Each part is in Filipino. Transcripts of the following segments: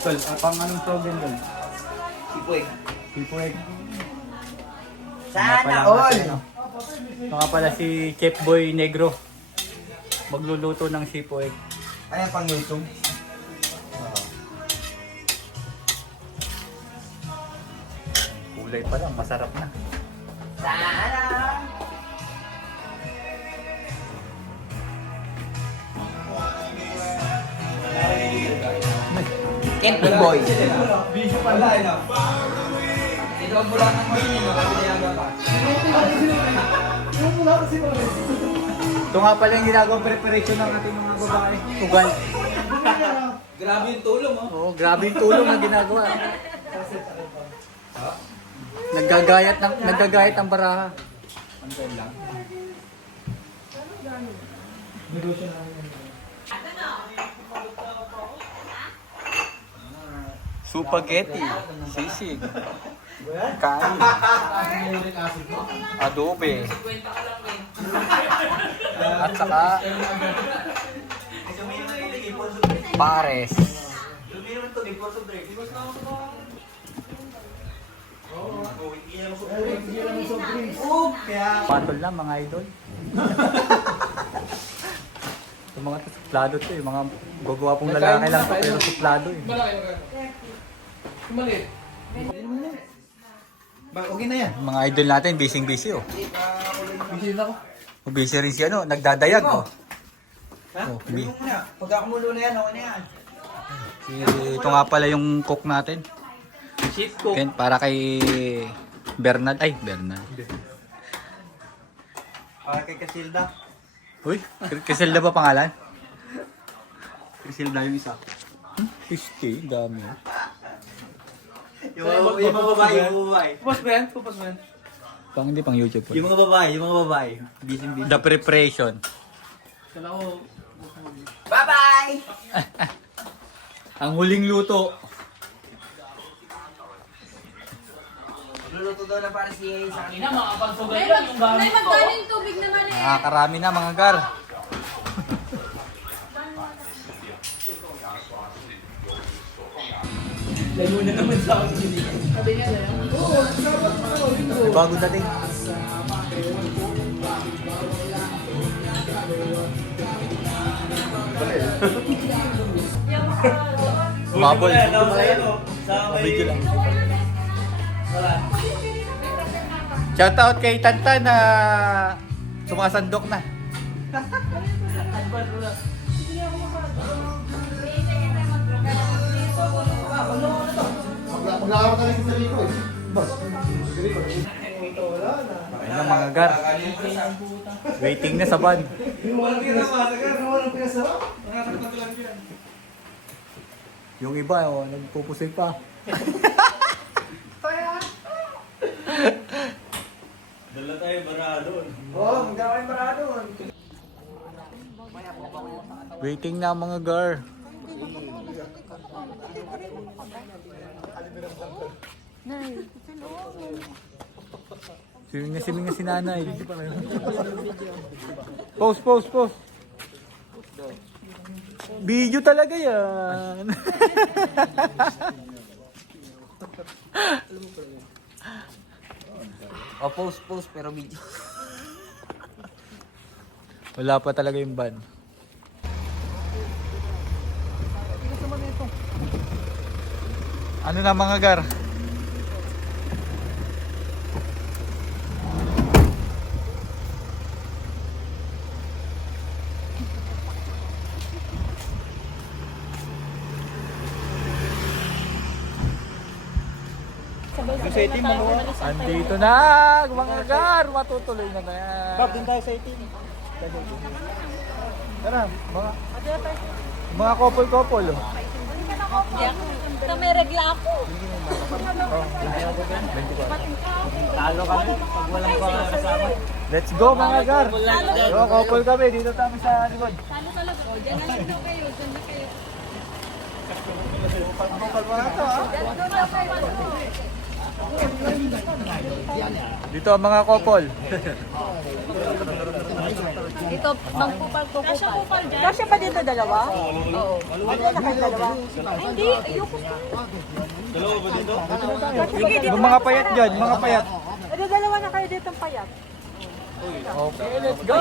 Tol, pang anong slogan tol? Sipoy. Sipoy. Sana all! Ito nga pala si Chef Boy Negro. Magluluto ng sipoy. Ayan pang YouTube. Kulay pa lang, masarap na. Sana! Camping boy. Bisyo pala. Ito ang bulan ng Marino kasi niyaga pa. Ito nga pala yung ginagawang preparation ng ating mga babae. Tugal. Grabe yung tulong oh. Oo, grabe yung tulong na ginagawa. Naggagayat ang baraha. Antay lang. Spaghetti, sisig, kain, adobe, at saka pares. Patol na mga idol. Yung mga suplado to eh, mga gagawa pong lalaki lang to, pero suplado eh. Okay na yan. Mga idol natin, busy oh. Busy na ako. O busy rin si ano, nagdadayag oh. Ha? Oh, Tulong mo na. Pag akumulo na yan, okay na yan. Ito nga pala yung cook natin. Chief cook. Para kay Bernard. Ay, Bernard. Para kay Casilda. Uy, Criselda ba pangalan? Criselda yung isa. Cristi, dami. Yung mga babae, Pupos ba yan? Pupos ba yan? Pang hindi pang YouTube po. Yung mga babae. Busy. The preparation. Bye-bye! Ang huling luto. Luluto daw na para si A sa kanina. May magkaling tubig naman eh. Nakakarami na mga gar. Lalo na naman sa akin. Sabi niya na lang. Oo, May bago dating. Bubble. Video lang. Shoutout kay Tantan na sumasandok na. Maglakaw ka rin sa sarili ko eh. Boss, Ayun na mga gar. Waiting na sa van. walang pinasarap. Yung iba, oh, nagpupusoy pa. Dala tayo barado. Oo, magkakaw yung parado. Waiting na mga gar. Siming na si nanay. Post. Video talaga yan. O post pero video. Wala pa talaga yung ban. Ano na mga gar? Yung sa itim, ano? Andito na mga gar, matutuloy na na yan. Bab, din tayo sa itim. Tara, mga couple. Oh. Ito may regla ako. Talo kami pag walang mga kasama. Let's go mga gar. Yo, couple kami dito kami sa likod. Talo talaga. O, dyan na lang daw kayo. Dyan na kayo. Pagkakal mo na ito, ha? Dyan na kayo. Dito ang mga couple. Ito, mangkupal-kupal. Kasya pa dito dalawa? Oo. Ano na kayo dalawa? Hindi, ayoko po. Sige, dito. Yung mga payat dyan, mga payat. Ano dalawa na kayo dito payat? Okay, let's go!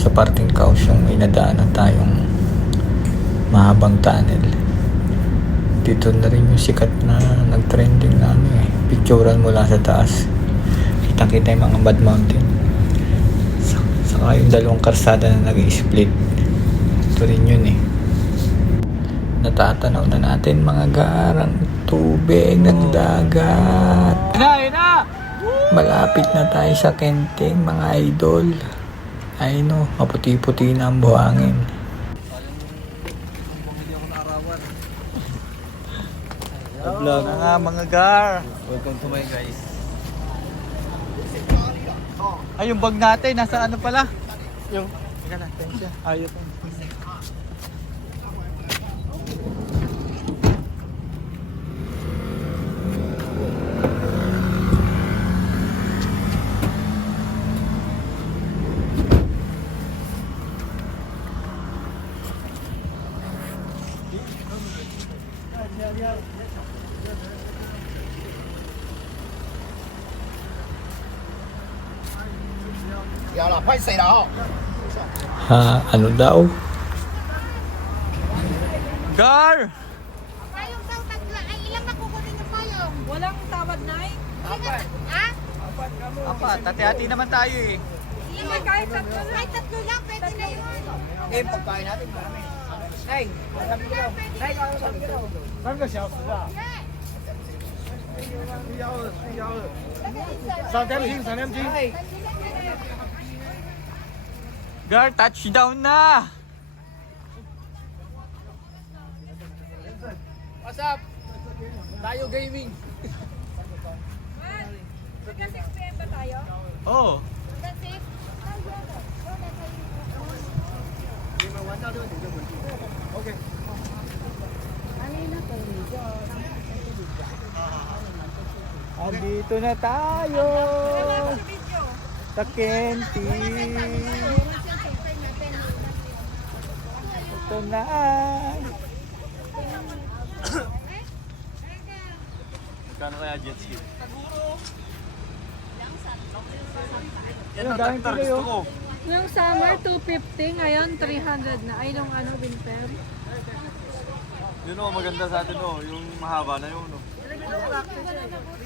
Sa parting Kaohsiung may nadaanan tayong mahabang tunnel. Dito na rin yung sikat na nag-trending na picturean mula sa taas. Kitang-kita yung mga Bad Mountain. Saka yung dalawang karsada na nag-split. Ito rin yun Natatanaw na natin mga garang tubig ng dagat. Ayun na! Malapit na tayo sa Kenting mga idol. Ay no, maputi-puti na ang buhangin. Vlog na nga mga gar. Welcome to my guys. Ay, yung bag natin, nasa ano pala? Yung, teka na, tensya. Ayot. Ha, ano daw? Gar! Payong daw tatlo. Ay, ilang makukunin yung payong? Walang tawad na eh. Ha? Apat, hati-hati naman tayo Hindi, kahit tatlo lang. Ay, tatlo lang. Pwede na yun. Saan ka siya? Gar, touchdown na! What's up? Tayo gaming. Hanggang 6 p.m. ba tayo? Oh, That's it. Okay. andito na tayo! Sa Kenting! Ito na! Kano kaya jet ski? Yan ang daming tuloy oh. Yung summer, 250. Ngayon, 300 na. Ay, nung ano, winter. Yun oh, maganda sa atin oh, yung mahaba na yun oh.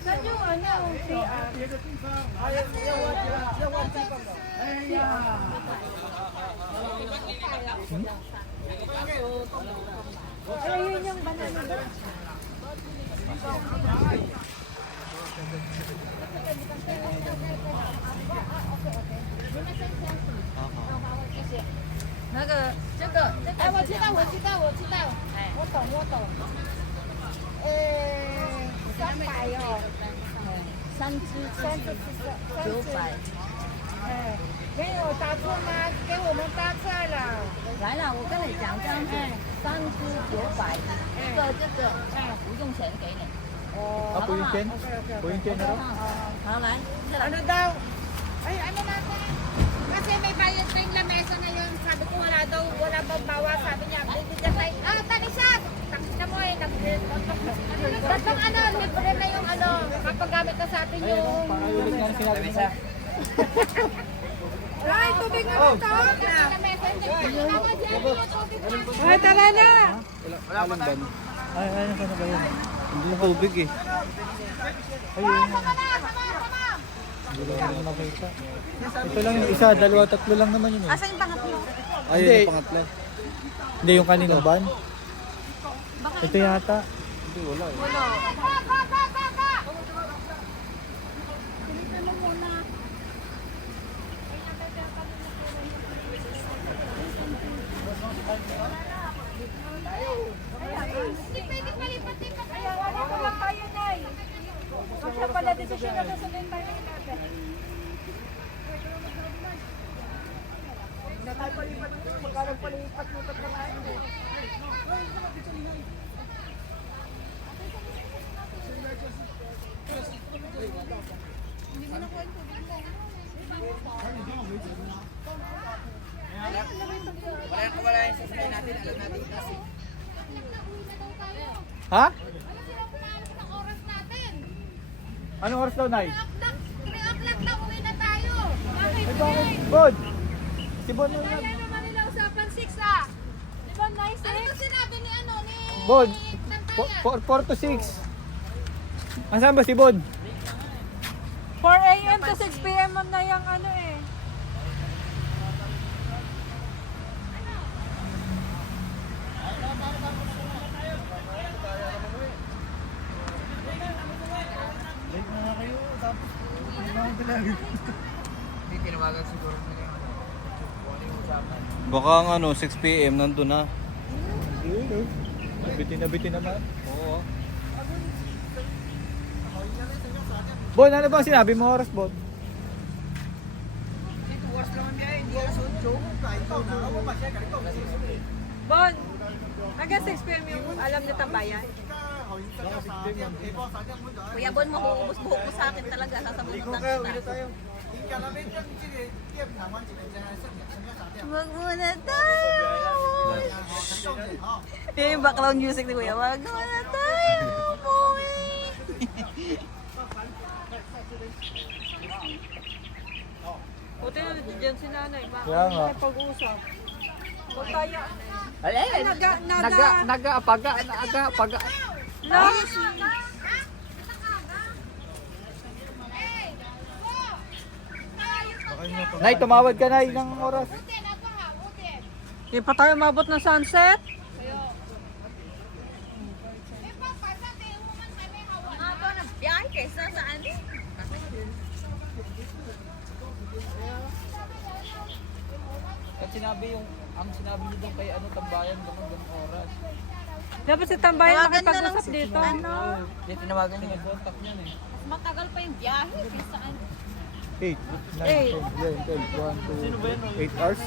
Saan yung ano, Ayun yung banana doon.哎，我知道，我知道，我知道。我懂，我懂。300哦。三只900。哎，没有搭错吗？给我们搭错了。来了，我跟你讲，这样子，3只900，这个，不用钱给你。Ah, Puyin-chen? Puyin-chen na raw? 好，来，这来。 Ano daw? Ay, ano natin? Kasi may bayad na yung lamesa na yun. Sabi ko wala daw, wala bang bawas. Sabi niya, bibigyan tayo. Ah, Tanisha! Takita mo eh. Tatlong ano, libre na yung ano. Mapagamit na sa atin yung... Tanisha. Ay, tubig na ito. Lamesa, hindi ko ginawa dyan yung tubig. Ay, tala na. Ay, ano ka na ba yun? Hindi na tubig eh. Ayun. Sama na, sama. Hindi lang naman nakita. Ito lang yung isa, dalawa, tatlo lang naman yun eh. Asa yung pangatlo? Ayun yung pangatlo. Hindi yung kaninang ban. Ito yata. Hindi, wala eh. Hindi pwede palipat din pa Kaya wala ko lang tayo na eh. Kasya pala desisyon na susunod tayo natin. Wala yung sasabihin natin, alam natin kasi. Ha? Ang oras natin. Anong oras daw, Nay? 3 o'clock na uwi na tayo. Bakit? Ay, bakit? Bod! Si Bod na lang. Kaya naman nila usapan 6 ah. Di ba nice Ano eh? to sinabi ni ano ni Bod! Nantaya? 4 to 6. Asan ba si Bod? 4 a.m. to 6 p.m. na yung ano eh. Hindi, tinawagan siguro na yung ano. Kung ano yung usapan. Baka ang ano, 6 p.m. nandun na. Bitin naman. Oo. Bon, ano ba sinabi mo oras, Bon? Dito, oras lang ang biyahe, hindi alas 8. Kahit ikaw na, ako ba siya, kahit ikaw na. Bon, hanggang 6 p.m. yung alam niya tambayan. Kuya Bon, mahuubos buhok mo sa akin talaga. Sasabunutan kita. Wag muna tayo. Yung background music ni Kuya. Wag muna tayo. Umuwi. Buti na dyan si nanay. Kaya nga. Pag-uusap. Huwag tayo. Alin? Nag-apaga. No. Nay, tumawad ka, Nay, ng oras. Utin, ako ha, utin. Hindi pa tayo mabot ng sunset. Eh, papa, sa tinguman kami hawa. Nga ba, nagbiyahe kaysa saan? At sinabi yung, ang sinabi niyo doon kay ano, tambayan, ganun oras. Dapat si tambayan Tawagan na lang makipag-usap si dito. ano. Hindi, tinawagan niya, nag-contact niyan eh. Matagal pa yung biyahe. Kaysa saan? 8, 9, 10, 11, 12, 1, 2, 8 hours.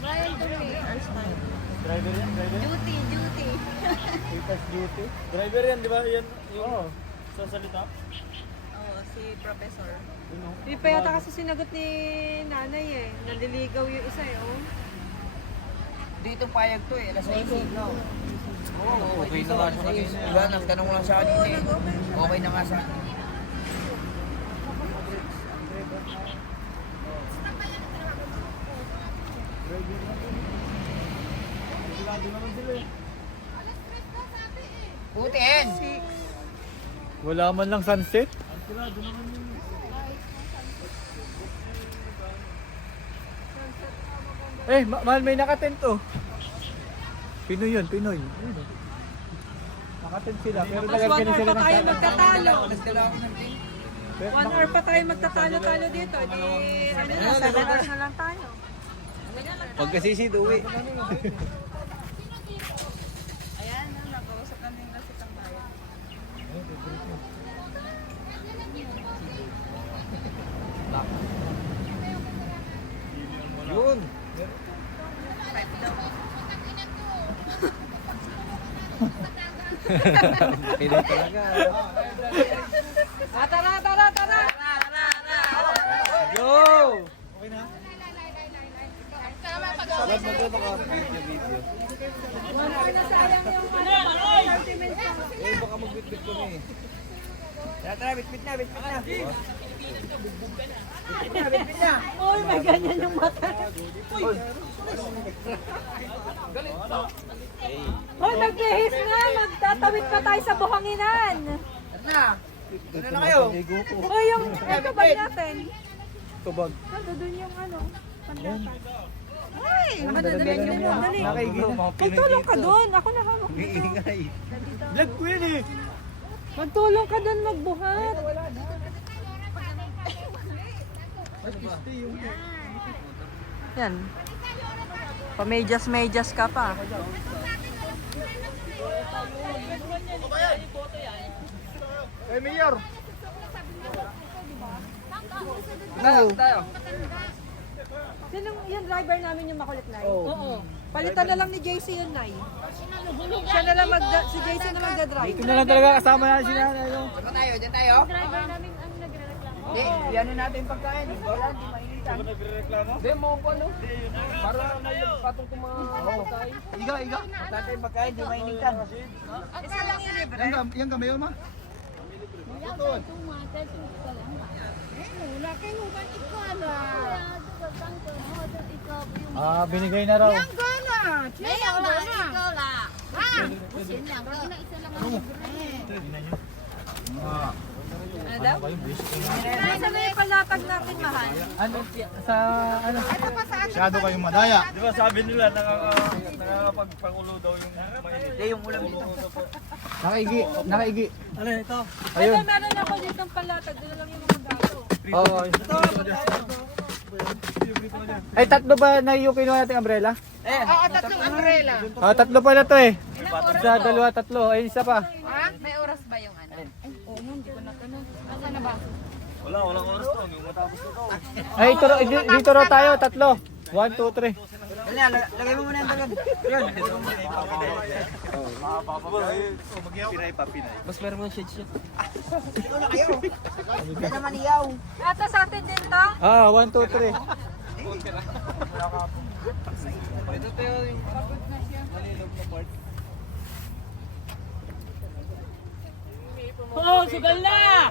Brian Tuloy. Hours time. Driver yan, driver yan. Duty. 8 hours duty. Driver yan, di ba? Yan yung sa salita. Oo, si Professor. Hindi pa yata kasi sinagot ni nanay eh. Naliligaw yung isa eh. Oh. Dito payag to eh, alas 8. Oo, okay na nga siya kanina. Diba, nagtanong lang siya kanina eh. Okay na nga siya. Putin! Wala man lang sunset. Mahal, may nakatent oh. Pinoy yun, Pinoy. Ayun, oh. Nakatent sila, pero Tapos 1 hour pa tayo magtatalo. Nagdala ako ng tin. 1 hour pa tayo magtatalo-talo dito. Di, ano na, 7 hours na lang tayo. Pagkasisid, uwi. Ayan, nakausap namin na si tambayan. Yun. Pinoy talaga. Tara! Go! Okay na? Sabat mo doon ako video. 1 hour na sayang yung 30 minutes pa. Baka magbitbit ko na eh. Tara, bitbit na. Uy, may ganyan yung mata. Uy, nagbihis nga. Magtatawid pa tayo sa buhanginan. Na! Doon na kayo! Uy, yung kabag natin. Tubag. Doon yung ano, pandapan. Ay, Madadali niyo mo. Dali. Nakaigil. Magtulong ka doon. Ako nakawak dito. Iingay. Vlog ko yun eh. Magtulong ka doon magbuhat. Yan. Pamedyas-medyas ka pa. Hey, Mayor. Tayo! Sino yung driver namin yung makulit na Oo. Palitan na lang ni JC yun, Nay. Siya na lang si JC na magdadrive. Ito na lang talaga kasama natin si nanay. No? Diyan tayo? Driver namin ang nagre-reklamo. Hindi, yan natin pagkain. Wala, hindi mainit. Mainitan. Nagre-reklamo? Hindi mo po ano? Para may patong kung mga pagkain. Iga. Dati yung pagkain, di mainitan. Isa lang yung libre. Yang kamay ma. 不要再多嘛，再多个200。Wala kayo ba ikaw 对 na? 啊，这个3个，然后这一个不用。 Ah, binigay na raw. Yang gana. 没有啦，一个啦。啊，我选2个，那一个lang ang libre. Ano daw? Nasa na yung palatag natin, mahal? Ano sa ano? Ito pa sa akin. Masyado kayong madaya. Di ba sabi nila nakakapagpangulo daw yung mainit? Hindi, yung ulam dito. Nakaigi. Ano ito? Ayun. Meron ako dito ng palatag. Doon lang yung mga gato. Oo. Ay, tatlo ba na yung kinuha nating umbrella? Oo, tatlong umbrella. Ah, tatlo pala to eh. Sa dalawa, tatlo. Ay, isa pa. Ha? May oras ba yung ano? Nasaan na ba? Walang oras to. Yung matapos ito. Ay, dito raw tayo, tatlo. 1, 2, 3. Dali, lagay mo muna yung talan. Yan. Mas meron mo shade. Ano kayo? Hindi naman iyaw. Ata sa atin din to? Ah, 1, 2, 3. Ito tayo yung malilog na part. Oo, sugal na!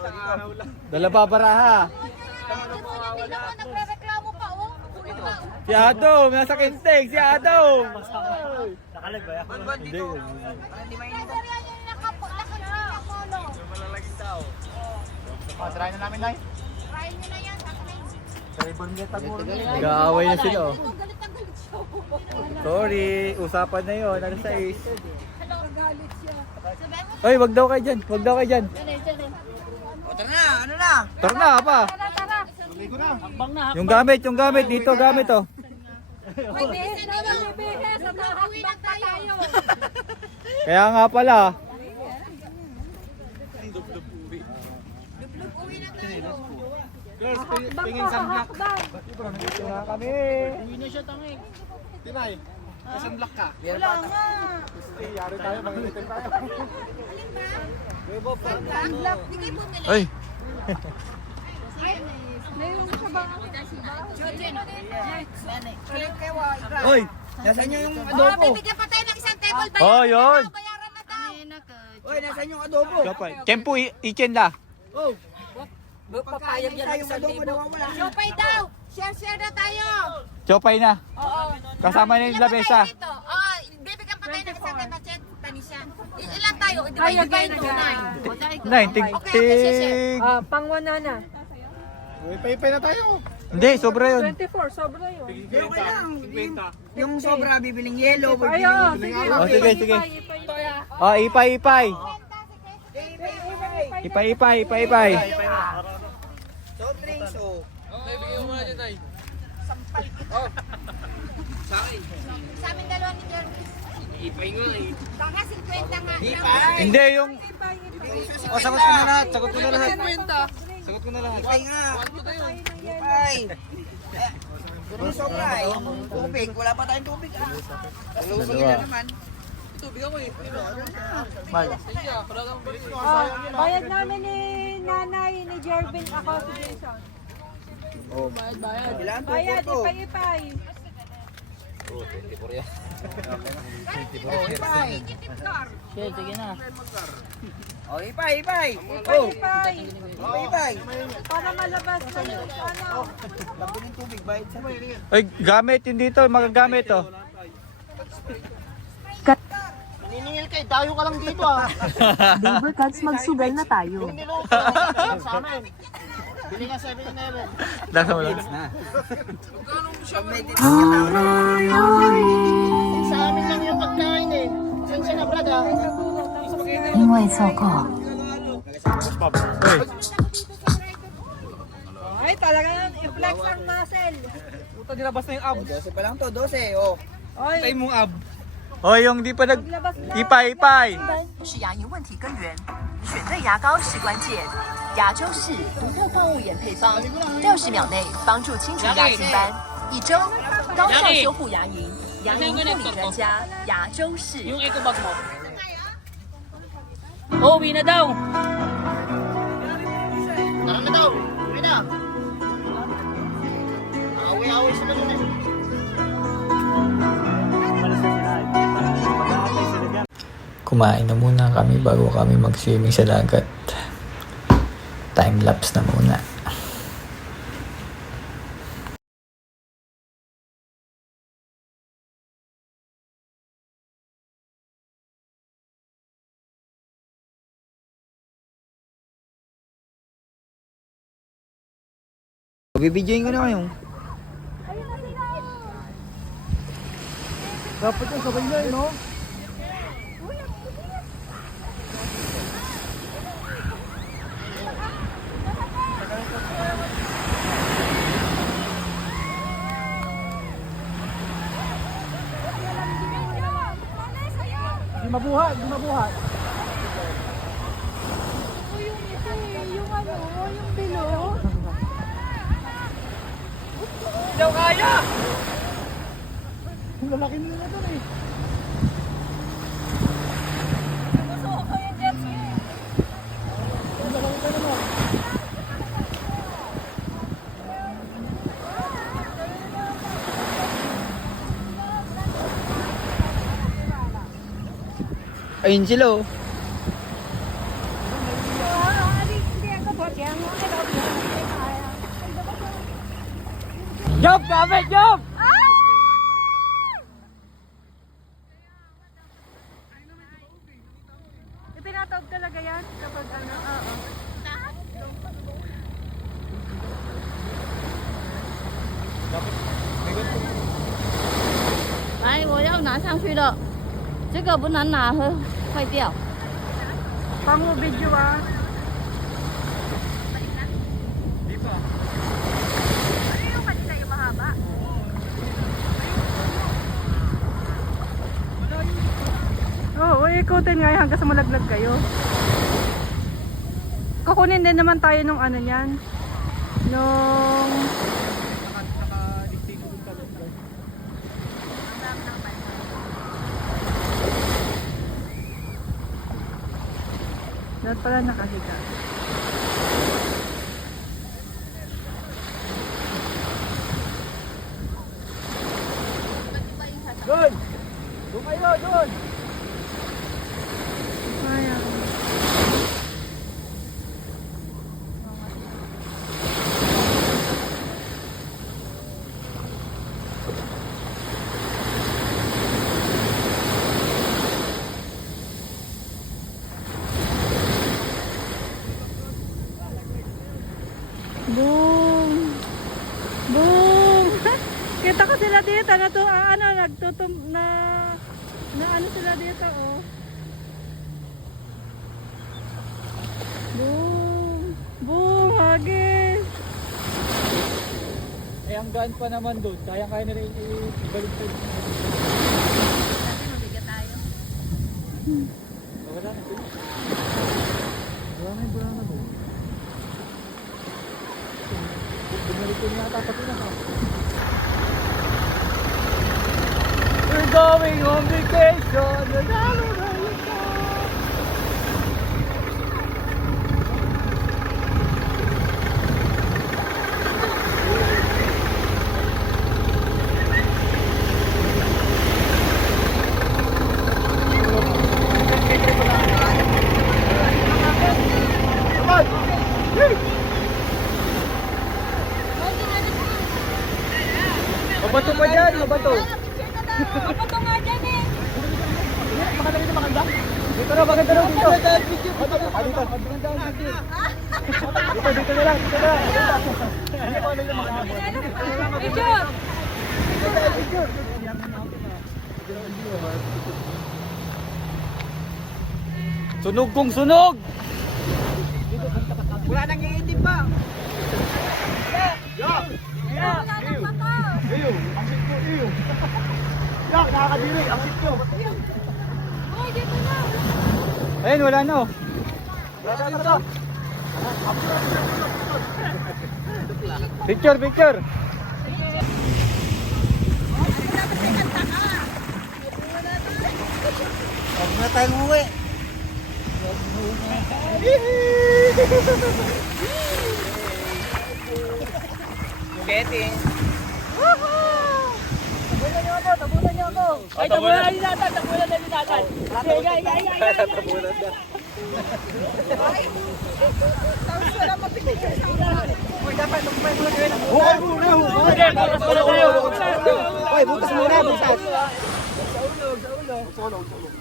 Dala babaraha. Hindi naman nagre-reklamo pa, oh. Kulit pa, oh. Si Adong, nasa Kinteg, si Adong. Nakalag ba yan? Hindi. Hindi mainitan. Kaya yung nakapolo. Malalaging tao. Try na namin, Nay. Try nyo na yan. Nag-aaway na sila, oh. Galit ang galit siya. Sorry, usapan na yun. Ano sa is? Nagalit siya. Ay, wag daw kayo dyan. Wag daw kayo dyan. O, tara na, ano na? Tara na, pa. Yung gamit dito, gamit, oh. May bihis na lang, may bihis. At nakakbak pa tayo. Kaya nga pala. Hakbang po, hakbang. Nandito na kami. Wala nga. Yari tayo, mangitin tayo. Hindi kayo bumili. Ay, Mayroon siya ba? oy. Nasaan yung Oh, adobo? bibigyan pa tayo ng isang table. Oh, yun. Bayaran na daw. Oy, nasaan yung adobo? Kempo, ikin da. Papayag yan ng Yung isang adobo libo. nawawala. Shopay daw. Share na tayo. Chopay na. Kasama na yung labesa. Oh, bibigyan pa tayo ng isang table. Tanisya. Ilan tayo? Di ba Ayaw yung tayo gain na tunay? Tig. Pang 100. Pay na tayo. Hindi, sobra yun. 24, sobra yun. Pero kailangan, yung sobra, bibiling yellow. Ayo, sige. Oh, sige, sige. Ipay. Oh, ipay. Ipay. Soft drinks, oh. Bigyan mo na dyan, Tay. Sa amin dalawa ni Jeremy. Ipay nga eh. Baka 50 nga. Hindi, yung... O, sagot ko na lahat. Sagot ko na lahat. Sagot ko na lang. Ipay nga. Ipay. Yung sobra eh. Tubig. Wala pa tayong tubig ah. Talusogin na naman. Bayad namin ni nanay, ni Jervin, ako si Jason. Ilan? Bayad, ipay. O, ipay. Oh, Ipay. ipay. Para malabas na yung ano. Labunin tubig. Bayad sa Ay, gamit yun dito. Magagamit, oh. Naniningil kayo. Tayo ka lang dito ah. Lubricants, magsugal na tayo. Sa amin. Bili nga 7-Eleven. Nasa wala. Sa amin lang yung pagkain eh. Sensya na brad ah. 因为凑够。 Ay, talaga yan. I-flex ang muscle. Puta, nilabas na yung ab. 12 pa lang to. 12 oh. Oy, mong ab. Oh, yung di pa nag... maglabas na. Ipay. 是牙龈问题根源，选对牙膏是关键。牙周氏独特矿物眼配方，60秒内帮助清除牙青斑，1周高效修护牙龈。牙龈护理专家牙周氏。 Yung eco bag mo. Oh, uwi na daw. Tara na daw. Uwi na. Away-away sila dun eh. Malas na sila. Mag-aantay sila dyan. Kumain na muna kami bago kami mag-swimming sa dagat. Time lapse na muna. Bibidyoin ko na kayo. Dapat yung sabay niya eh, no? Di mabuhat, di mabuhat. Yung ano, yung bilo. Daw kaya! Ang lalaki nila doon eh. Ang lalaki ka naman. Ayun sila oh. Jump! Kami! Jump! Itinatawag talaga yan kapag ano, oo.来，我要拿上去了，这个不能拿，会掉。 Pango video ah. Oo, ikutin nga yan hanggang sa malaglag kayo. Kukunin din naman tayo nung ano niyan. Nung... Doon pala nakahiga. Doon! Doon kayo! Doon! Ayan. Boom! Boom! Kita ko sila dito na to, ano, nagtutum na ano sila dito, oh. Boom! Boom! Hagis! Eh, ang gaan pa naman doon. Kaya-kaya nila ibalik tayo. Mabigat tayo. Wala na doon. Wala na doon. Bumalik ko niya ata pati na ha. We're going on vacation. Mabato pa dyan, mabato. Mabato nga dyan eh! Maganda dito, maganda. Dito na, maganda na dito. Dito na lang, dito na. Hindi ko ano yung maganda. Picture! Sunog kong sunog! Wala nang iitip pa. Iyo, ang sit ko, iyo. Yak, nakakadiri, ang sit ko. Hoy, dito na! Ayun, wala na oh. Picture, picture. Huwag na tayong uwi. Getting. tabunan niyo ako. Ay, tabunan na dinatan. Tabunan na dinatan. Tabunan na. Tapos wala mapipicture sa unahan. Uy, dapat magpapay muna kayo. Hukay muna, hukay. Okay, butas muna kayo. Uy, butas muna, butas.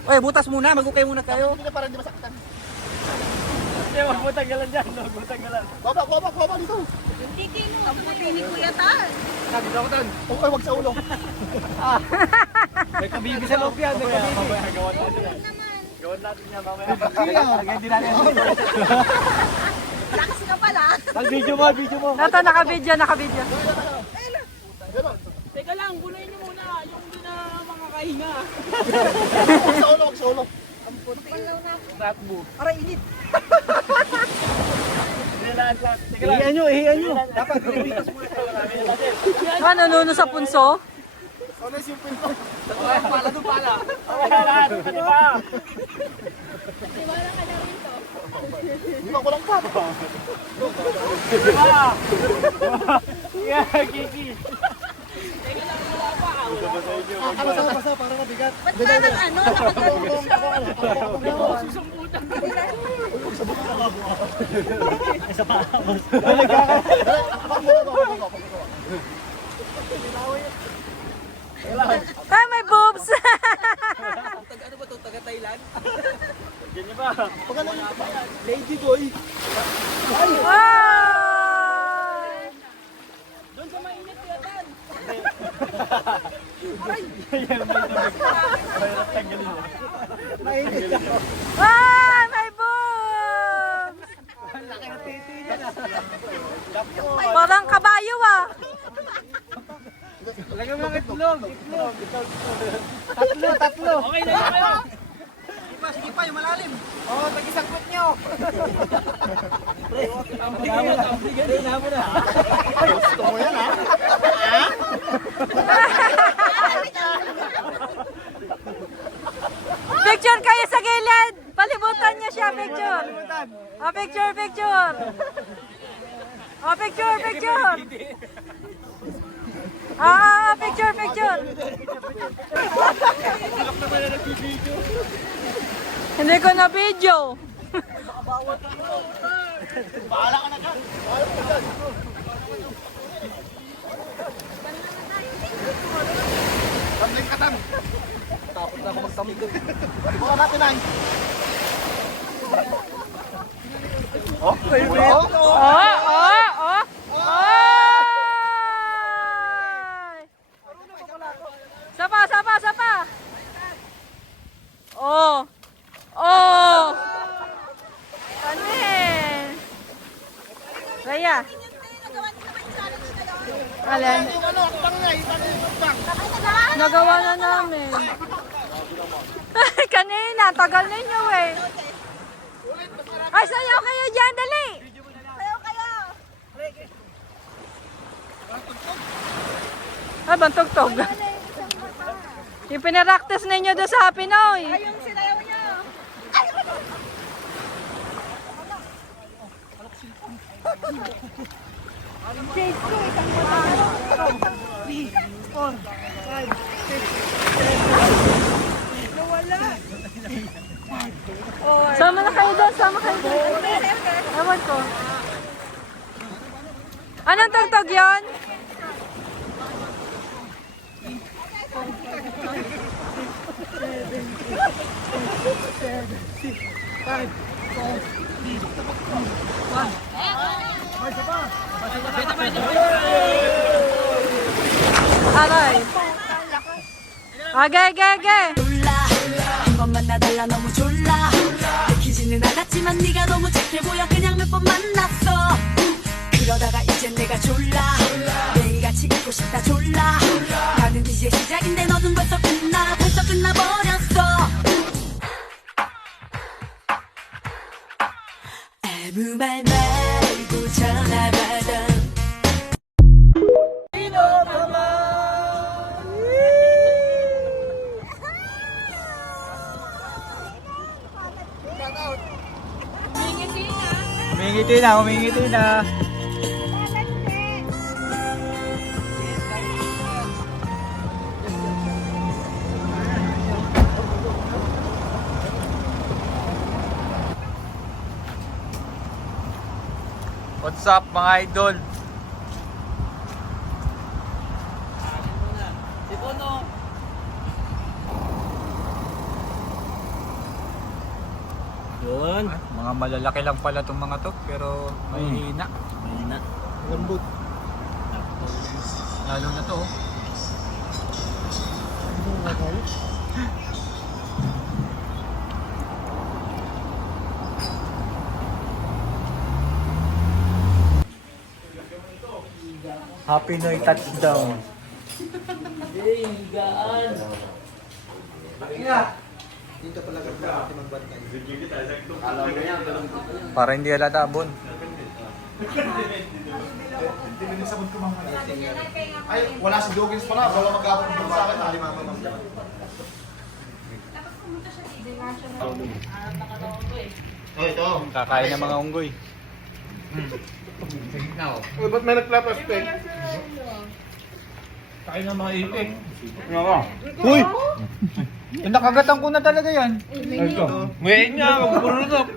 Uy, butas muna, mag-ukay muna tayo. Hindi para hindi masaktan. Hindi, magbutang galan dyan. Magbutang galan. Baba dito. Yung titi mo. Ang puti ni Kuya Tal. Sabi sa kutan. Okay, wag sa ulo. May kabibi sa loob yan, may kabibi. Gawan natin yan. Gawan natin yan, mamaya. Lagay din natin. Lakas ka pala. Video mo, video mo. Nato, nakabidyo. Teka lang, bunuin niyo muna. Yung hindi na makakahinga. Wag sa ulo. Takbo. Aray, init. Ihiyan nyo. Dapat pinipitas muna. Ano, nuno sa punso? Ano yung simple ko? Pala doon pala. Lahat, di ba? Di ba kulang pa? Di ba? Yeah, Kiki. Basa, para mabigat. Ba't parang ano? Susumputan. Isa pa. Ay, may boobs! Ano ba ito? Taga Thailand? Ganyan ba? Lady boy. Ay! Doon sa mainit kuya Tan. Ay, may boobs! Parang kabayo ah. Lagyan mo ng itlog. Tatlo. Okay na yun kayo. Sige pa, yung malalim. Oo, tag-isangkot nyo. Hinahan mo na. Ay, gusto mo yan, ha? Picture kayo sa gilid. Palibutan niyo siya, picture. Picture. Picture. Picture. Hindi ko na video. Bahala ka na dyan. Tamling katang. Tapos na ako magtamig. Buka natin ay. Okay, bro. Sapa. Kanin. Raya. Alin? Nagawa na namin. Kanina, tagal ninyo eh. Ay, sayaw kayo dyan, dali. Sayaw kayo. Ay, bantog-tog. Yung pinaraktis ninyo doon sa Pinoy. Ay, yung sinayaw nyo. Sama na kayo doon, Ewan ko. Anong tugtog yun? Aray. Age. 한 번만 나달라 너무 졸라 내키지는 않았지만 네가 너무 착해 보여 그냥 몇 번 만났어 그러다가 이젠 내가 졸라 매일같이 있고 싶다 졸라 나는 이제 시작인데 너는 벌써 끝나버렸어 아무 말 말고 전화 받아 Humingiti na. What's up mga idol? Yun. Mga malalaki lang pala itong mga to, pero mahihina. Mahina. Lambot. Lalo na to. Oh. Happy Noy touchdown. Para hindi halata abon. Ay, wala si Dogins pala. Wala magkapon sa akin. Halimata lang. Oh, ito. Kakain ng mga unggoy. Uy, ba't may nagplapaspect? Kain ng mga ipik. Uy! Nakagatan ko na talaga yan. Ngayon nga, magpurunok.